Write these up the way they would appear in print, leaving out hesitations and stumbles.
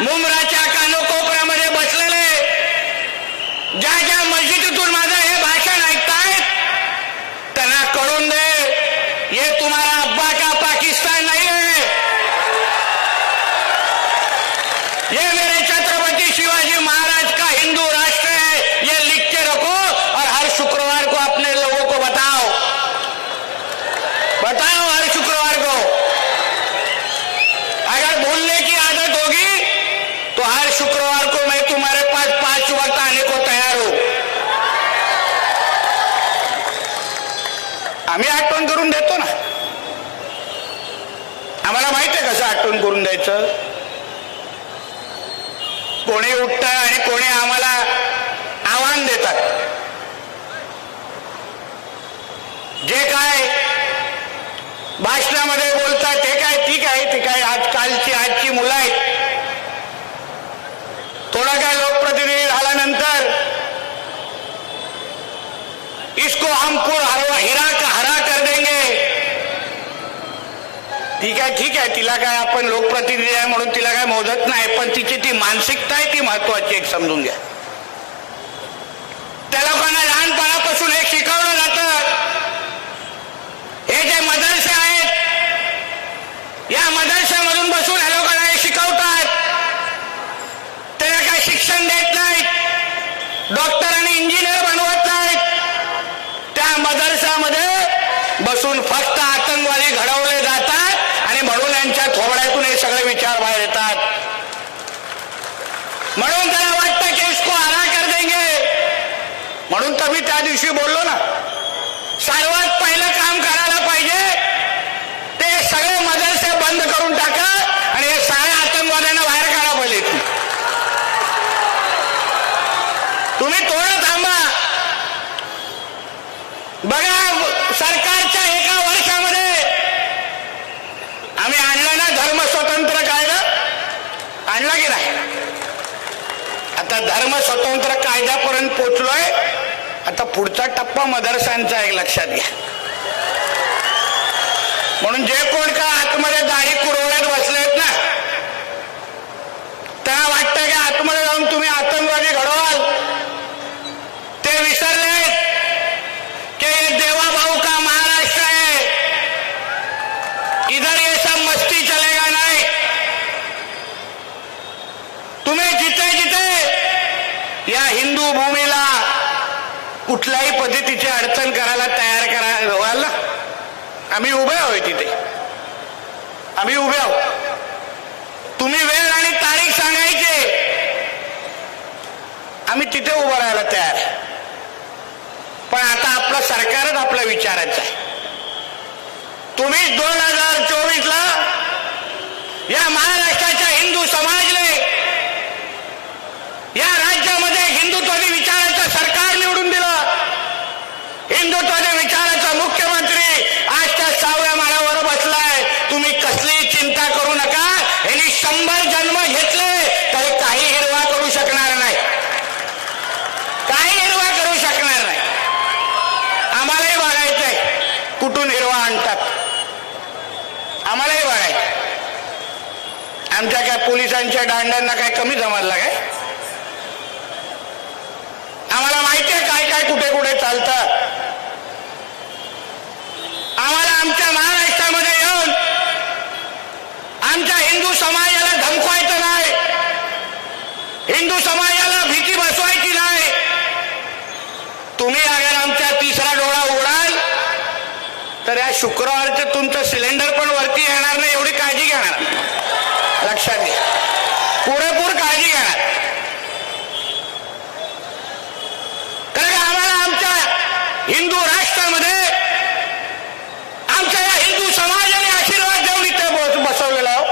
मुंब्राच्या कानोकोपऱ्यामध्ये बसलेले ज्या ज्या मस्जिदीतून माझं हे भाषण ऐकतायत त्यांना कळून दे, ये तुम्हारा अब्बा का पाकिस्तान नहीं है, ये मेरे छत्रपति शिवाजी महाराज का हिंदू राष्ट्र है। ये लिख के रखो और हर शुक्रवार को अपने लोगों को बताओ हर शुक्रवार को। अगर भूलने की आदत होगी तो हर शुक्रवार को मैं तुम्हारे पास 5 वक्त आने को तैयार हूं। आम्ही आठवण करून देतो ना, आम्हाला माहित आहे कसं आठवण करून द्यायचं। कोणी उठतं आणि कोणी आम्हाला आव्हान देतात। जे काय भाषणामध्ये बोलतात ते काय ठीक आहे, ते काय आजची मुलं आहेत। थोडा काय लोकप्रतिनिधी झाल्यानंतर इसको हम हरा कर देंगे। ठीक आहे तिला काय आपण लोकप्रतिनिधी आहे म्हणून तिला काय मोजत नाही, पण तिची ती मानसिकता आहे ती महत्वाची एक समजून घ्या। त्या लोकांना लहानपणापासून हे शिकवलं जातं, हे जे मदरसे आहेत या मदरशामधून बसून हे लोकांना हे शिकवतात, त्याला काय शिक्षण देत नाहीत, डॉक्टर आणि इंजिनियर बनवत नाहीत। त्या मदरसामध्ये बसून फक्त आतंकवादी घडवले जातात आणि म्हणून यांच्या थोबड्यातून हे सगळे विचार बाहेर येतात। म्हणून त्याला वाटतं की इसको हरा कर देंगे। म्हणून तर मी त्या दिवशी बोललो ना, सर्वात पहिलं काम करायला पाहिजे ते सगळे मदरसे बंद करून टाका आणि हे सगळ्या आतंकवाद्यांना बाहेर काढा पाहिजे। तुम्ही थोडं थांबा, बघा सरकारच्या एका वर्षामध्ये आम्ही आणला ना धर्म स्वतंत्र कायदा, आणला की नाही? आता धर्म स्वतंत्र कायद्यापर्यंत पोहोचलोय। आता पुढचा टप्पा मदरसांचा एक लक्षात घ्या। म्हणून जे कोण का आतमध्ये दाढी कुरवण्यात बसलेत ना, त्यांना वाटतं की आतमध्ये जाऊन तुम्ही आतंकवादी घडवाल, ते विसरले कि ये देवा भाऊ का महाराष्ट्र है, इधर ये सब मस्ती चलेगा नहीं। तुम्ही जिथे जिथे या हिंदू भूमीला कुठल्याही पद्धतीची अडचण करायला तयार व्हाल ना, आम्ही उभे आहोत तिथे, आम्ही उभे आहोत। तुम्ही वेळ आणि तारीख सांगायचे, आम्ही तिथे उभं राहायला तयार आहे। पण आता आपलं सरकारच आपल्या विचारायचं आहे। तुम्ही 2024ला या महाराष्ट्राच्या हिंदू समाजने या राज्यामध्ये हिंदुत्वादी विचाराचं सरकार निवडून दिलं, हिंदुत्वादी विचाराचा मुख्यमंत्री आजच्या 6व्या माळ्यावर बसलाय। तुम्ही कसली चिंता करू नका, यांनी 100 जन्म घेतले तरी काही हिरवा करू शकणार नाही, काही हिरवा करू शकणार नाही। आम्हालाही बघायचंय कुठून हिरवा आणतात, आम्हालाही बघायचं। आमच्या काय पोलिसांच्या दांड्यांना काय कमी जमलं काय? आम्हाला माहिती आहे काय काय कुठे कुठे चालतं। आम्हाला आमच्या महाराष्ट्रामध्ये येऊन आमच्या हिंदू समाजाला धमकवायचं नाही, हिंदू समाजाला भीती बसवायची नाही। तुम्ही अगर आमच्या 3रा डोळा उघडाल तर या शुक्रवारचं तुमचं सिलेंडर पण वरती येणार नाही, एवढी काळजी घेणार, लक्षात घ्या, पुरेपूर काळजी घेणार। कारण आम्हाला आमच्या हिंदू राष्ट्रामध्ये आमच्या या हिंदू समाजाने आशीर्वाद देऊन इथे बसवलेला आहे।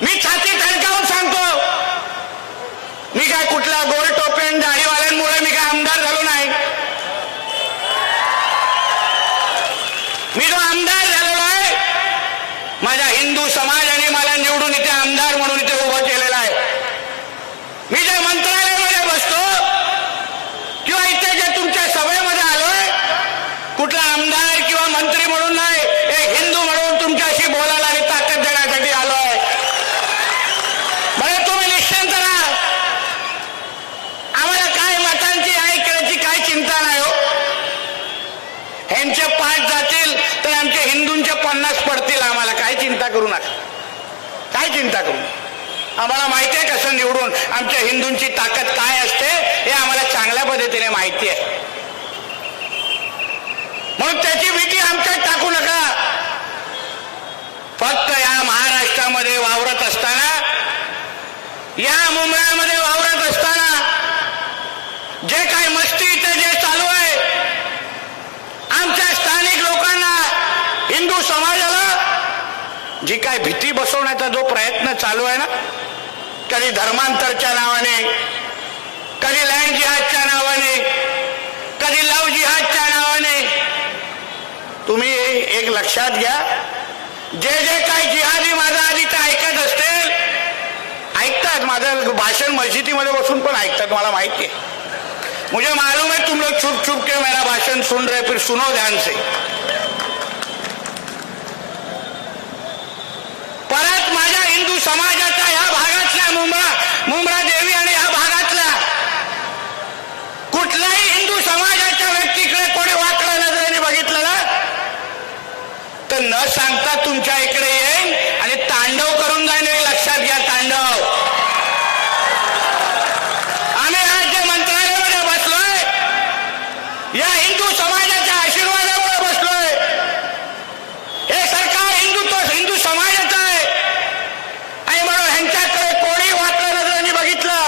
मी छाती ठणकावून सांगतो, मी काय कुठला गोल टोपेन दाढीवाल्यांमुळे मी काय आमदार झालो नाही। मी जो आमदार झालेलो आहे, माझ्या हिंदू समाजाने मला निवडून इथे आमदार म्हणून इथे उभं केलेलं आहे। मी जे मंत्रालयामध्ये बसतो किंवा इथे जे तुमच्या सभेमध्ये आलोय, कुठला आमदार किंवा मंत्री म्हणून नाही, एक हिंदू म्हणून तुमच्याशी बोलायला आणि ताकद देण्यासाठी आलोय। करू नका, काय चिंता करू. आम्हाला माहिती आहे कसं निवडून आमच्या हिंदूंची ताकद काय असते हे आम्हाला चांगल्या पद्धतीने माहिती आहे. म्हणून त्याची भीती आमच्यात टाकू नका. फक्त या महाराष्ट्रामध्ये वावरत असताना, या मुंबईमध्ये वावरत असताना जे काही मस्ती इथे जे चालू आहे, आमच्या स्थानिक लोकांना, हिंदू समाजाला जी काय भीती बसवण्याचा जो प्रयत्न चालू आहे ना, कधी धर्मांतरच्या नावाने, कधी लँड जिहादच्या नावाने, कधी लव जिहादच्या नावाने, तुम्ही एक लक्षात घ्या, जे जे काही जिहादी माझं आधी ते ऐकत असतील, ऐकतात माझं भाषण मस्जिदीमध्ये बसून पण ऐकतात, मला माहिती आहे. मुझे मालूम है तुम लोग छुप छुप के मेरा भाषण सुन रहे, फिर सुनो ध्यान से. परत माझ्या हिंदू समाजाच्या ह्या भागातल्या मुंब्रा देवी आणि ह्या भागातल्या कुठल्याही हिंदू समाजाच्या व्यक्तीकडे कोणी वाकड्या नजरेने बघितलं ना, तर न सांगता तुमच्या इकडे येईल आणि तांडव करून जाईल. एक लक्षात घ्या, तांडव. आम्ही राज्य मंत्रालयामध्ये बसलोय, या हिंदू समाजाच्या आशीर्वादामुळे बसलोय. हे सरकार हिंदू समाजाचं आहे आणि म्हणून ह्यांच्याकडे कोणी वाकड्या नजरेने बघितलं,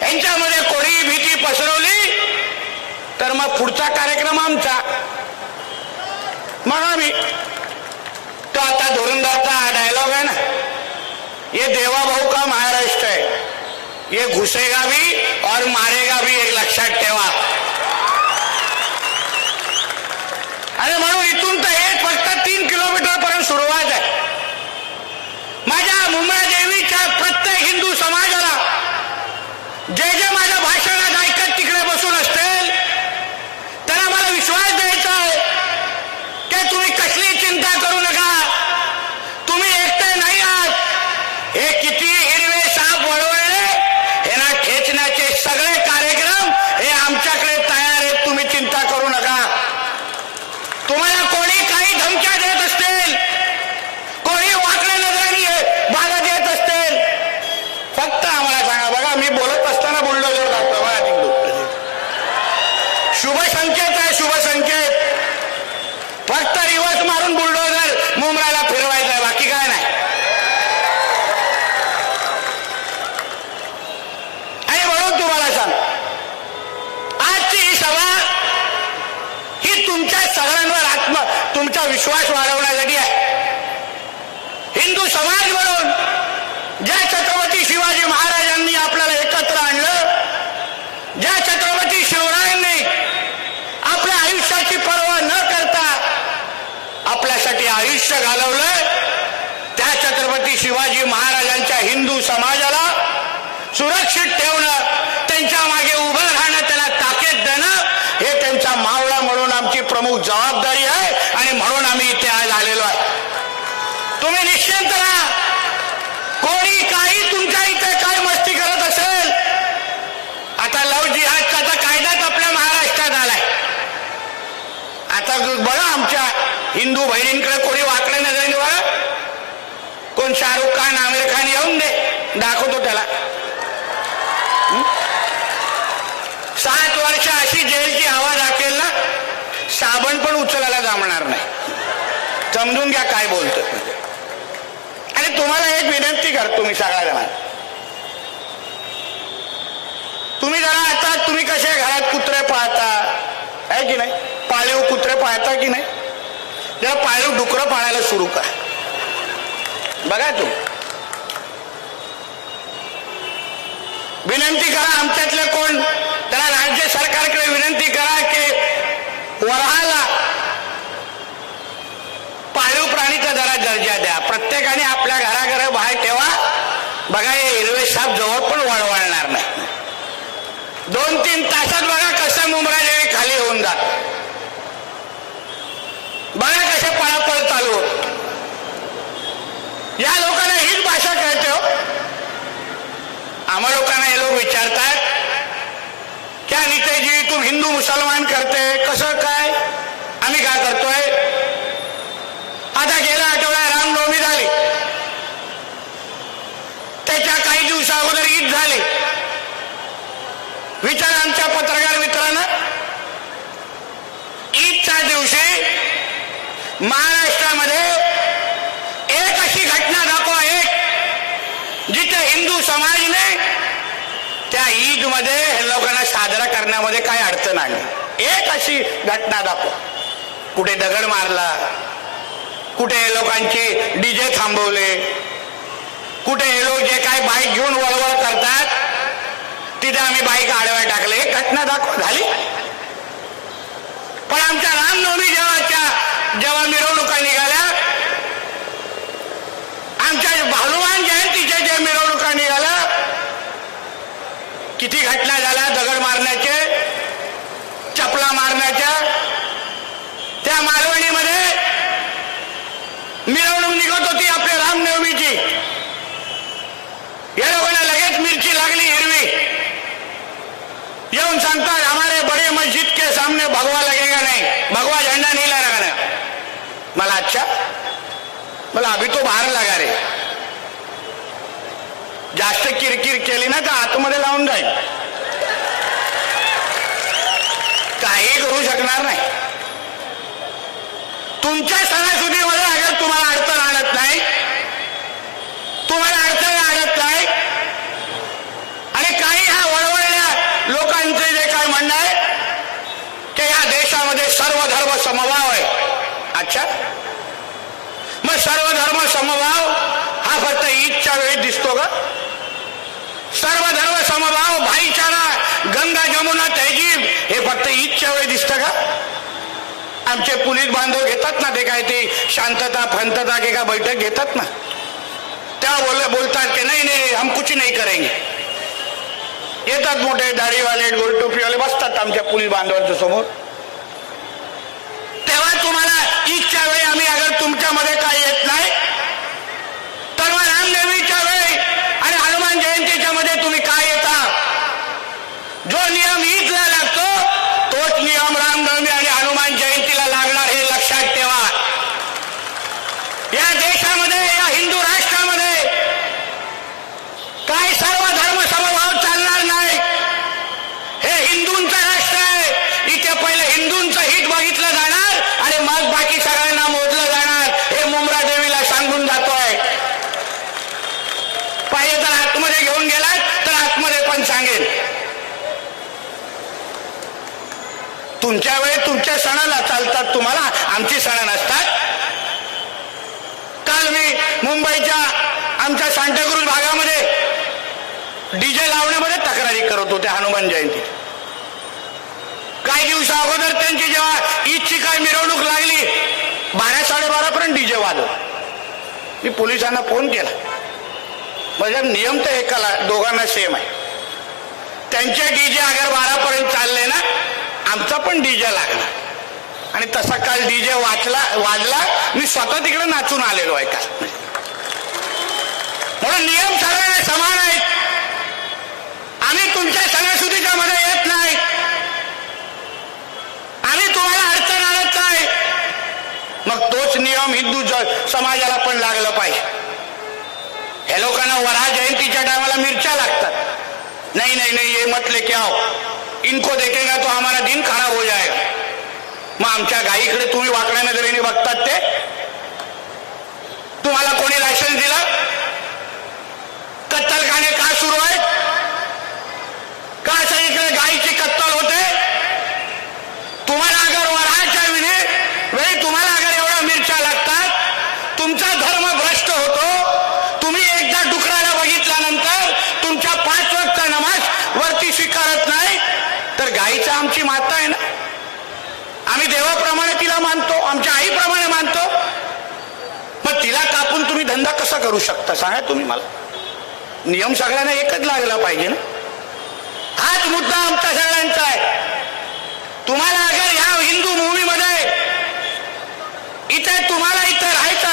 ह्यांच्यामध्ये कोणी भीती पसरवली, तर मग पुढचा कार्यक्रम आमचा. मग आम्ही तो आता धुरंधरचा डायलॉग आहे ना, ये देवा भाऊ का महाराष्ट्र है, ये घुसेगा भी और मारेगा भी, एक लक्षात ठेवा. आणि म्हणून इथून तर हे फक्त 3 किलोमीटर पर्यंत सुरुवात आहे. माझ्या मुंबई देवीच्या प्रत्येक हिंदू समाजाला जे जे माझ्या भाषणात ऐकत तिकडे बसून असतील, त्यांना मला विश्वास द्यायचा आहे की तुम्ही कसली चिंता करू नका, तुम्ही एकटे नाही आहात. हे किती हिरवे साप वळवळले, हे ना खेचण्याचे सगळे कार्यक्रम हे आमच्याकडे तयार आहेत, तुम्ही चिंता करू नका. तुम्हाला कोणी काही धमक्या देत असतील, कोणी वाकड्या नजरांनी बाधा देत असतील, फक्त आम्हाला सांगा. बघा, मी बोलत असताना बुलडोजर जातो, बघा तिकडून. शुभ संकेत आहे, शुभ संकेत. फक्त रिवर्स मारून बुलडोजर मुंबईला फिरवायचं आहे, बाकी काय नाही. आणि म्हणून तुम्हाला सांग, आजची ही सभा ही तुमच्या सगळ्यांवर तुमचा विश्वास वाढवण्यासाठी आहे. हिंदू समाज म्हणून ज्या छत्रपती शिवाजी महाराजांनी आपल्याला एकत्र आणलं, ज्या छत्रपती शिवरायांनी आपल्या आयुष्याची पर्वा न करता आपल्यासाठी आयुष्य घालवलं, त्या छत्रपती शिवाजी महाराजांच्या हिंदू समाजाला सुरक्षित ठेवणं, त्यांच्या मागे उभं राहणं, त्यांना ताकद देणं, हे त्यांचा मावळा म्हणून आमची प्रमुख जबाबदारी आहे. आणि म्हणून आम्ही इथे आज आलेलो आहे. तुम्ही निश्चिंत राहा. कोणी काही तुमच्या इथे काय मस्ती करत असेल, आता लव जिहादचा कायदाच आपल्या महाराष्ट्रात आलाय. आता बघा, आमच्या हिंदू बहिणींकडे कोणी वाकड्या नजरेने बघा. कोण शाहरुख खान, आमिर खान येऊन दे, दाखवतो त्याला. 7 वर्ष अशी जेलची हवा दाखेल ना, साबण पण उचलायला जमणार नाही. समजून घ्या काय बोलतो. आणि तुम्हाला एक विनंती करतो मी सगळ्या जणांना, तुम्ही जरा आता तुम्ही कसे घरात कुत्रे पाळता आहे की नाही, पाळीव कुत्रे पाळता की नाही, जरा पाळीव डुकरं पाळायला सुरू करा. बघा, तू विनंती करा, आमच्यातले कोण त्याला राज्य सरकारकडे विनंती करा की वऱ्हाला पाळीव प्राणीचा जरा दर्जा द्या. प्रत्येकाने आपल्या घराघरा बाहेर ठेवा. बघा, हे हिरवे साप जवळ पण वळवळणार नाही. 2-3 तासात बघा कसं मुंब्रा देवी खाली होऊन जात. बघा कसे पळापळ चालू होत. या लोकांना हीच भाषा कळते हो. आम्हा लोकांना हे लोक विचारतात, क्या नीतेजी तुम हिंदू मुसलमान करते, कसं काय? आम्ही काय करतोय? आता गेल्या आठवड्यात रामनवमी झाली. त्याच्या काही दिवसा अगोदर ईद झाली. विचार आमच्या पत्रकार मित्रांना, ईदच्या दिवशी महाराष्ट्रामध्ये एक अशी घटना दाखवा, एक जिथे हिंदू समाजाने त्या ईद मध्ये लोकांना साजरा करण्यामध्ये काय अडचण आली. एक अशी घटना दाखवा. कुठे दगड मारला, कुठे लोकांचे डीजे थांबवले, कुठे हे लोक जे काय बाईक घेऊन वळवळ करतात तिथे आम्ही बाईक आडव्या टाकले. एक घटना दाखवा झाली. पण आमच्या रामनवमी जेव्हा मिरवणुका निघाल्या, आमच्या हनुमान जयंतीच्या ज्या मिरवणुका निघाल्या, किती घटना झाल्या दगड मारण्याचे, चपला मारण्याच्या. त्या मालवणीमध्ये मिरवणूक निघत होती आपल्या रामनवमीची. या लोकांना लगेच मिरची लागली हिरवी. येऊन सांगतात हमारे बड़े मस्जिद के सामने भगवा लगेगा नहीं, भगवा झंडा नहीं लगाना. मला अच्छा, मला अभी तो बाहेर लगा रे. जास्त किरकिर केली ना तर आतमध्ये लावून जाईल, काही करू शकणार नाही. तुमच्या सणासुदीमध्ये अगर तुम्हाला अडचण आणत नाही, तुम्हाला अडचण आणत नाही, आणि काही ह्या वळवळल्या लोकांचे जे काय म्हणणं आहे की या देशामध्ये सर्व धर्म समभाव आहे. अच्छा, मग सर्व धर्म समभाव हा फक्त ईदच्या वेळी दिसतो का? सर्व धर्म समभाव, भाईचारा, गंगा जमुना तहजीब हे फक्त ईदच्या वेळी दिसतं का? आमचे पोलीस बांधव घेतात ना ते काय ते शांतता फंतता के का बैठक घेतात ना, त्या बोलतात की नाही नाही हम कुछ नहीं करेंगे. येतात मोठे दाढीवाले गोल टोपीवाले बसतात आमच्या पोलीस बांधवांच्या समोर. तेव्हा तुम्हाला ईदच्या वेळी आम्ही अगर तुमच्यामध्ये काही येत नाही तर मग रामनवमीच्या वेळी आणि हनुमान जयंतीच्या मध्ये तुम्ही काय येता? जो नियम ईदला लागतो तोच नियम रामनवमी आणि हनुमान जयंतीला लागणार, हे लक्षात ठेवा. या देशामध्ये, या हिंदू राष्ट्रामध्ये काय सर्व धर्म समभाव चालणार नाही. हे हिंदूंचं राष्ट्र आहे. इथे पहिले हिंदूंचं हित बघितलं जाणार आणि मग बाकी सगळ्यांना मोजलं जाणार. हे मुंब्रा देवीला सांगून जातोय. पाहिजे तर आतमध्ये घेऊन गेलात तर आतमध्ये पण सांगेल. तुमच्या वेळी तुमच्या सणाला चालतात, तुम्हाला आमची सण नसतात. काल मी मुंबईच्या आमच्या सांताक्रूज भागामध्ये डीजे लावण्यामध्ये तक्रारी करत होते हनुमान जयंती. काही दिवसा अगोदर त्यांची जेव्हा ईदची काय मिरवणूक लागली 12-12:30 पर्यंत डीजे वाजव. मी पोलिसांना फोन केला. म्हणजे नियम तर एकाला दोघांना सेम आहे. त्यांचे डीजे अगर 12 पर्यंत चालले ना, आमचा पण डीजे लागला. आणि तसा काल डीजे वाजला. मी स्वतः तिकडे नाचून आलेलो आहे काल. म्हणून नियम सगळ्यांना समान आहेत. आम्ही तुमच्या सणासुदीच्या मध्ये येत नाही, आम्ही तुम्हाला अडचण आणत नाही. मग तोच नियम हिंदू समाजाला पण लागला पाहिजे. हे लोकांना वराह जयंतीच्या टायमाला मिरच्या लागतात. नहीं नहीं नहीं ये मत लेके आओ, इनको देखेगा तो हमारा दिन खराब हो जाएगा. मग आमच्या गायीकडे तुम्ही वाकड्या नजरेने बघतात ते? तुम्हाला कोणी लायसन्स दिलं? कत्तलखाने का सुरू आहेत? का सगळीकडे गायीची कत्तल होते? तुम्हाला अगर वराहाच्या वेळी तुम्हाला अगर एवढ्या मिरच्या लागतात, तुमचा धर्म भ्रष्ट होतो. तुम्ही एकदा डुकराला बघितल्यानंतर तुमच्या 5 वक्त नमाज वरती स्वीकारत नाही, तर गायीचा आमची माता आहे ना, आम्ही देवाप्रमाणे तिला मानतो, आमच्या आईप्रमाणे मानतो. मग तिला कापून तुम्ही धंदा कसा करू शकता सांगा तुम्ही मला? नियम सगळ्यांना एकच लागला पाहिजे ना. हाच मुद्दा आमचा सगळ्यांचा आहे. तुम्हाला अगर ह्या हिंदू भूमीमध्ये इथे तुम्हाला इथं राहायचं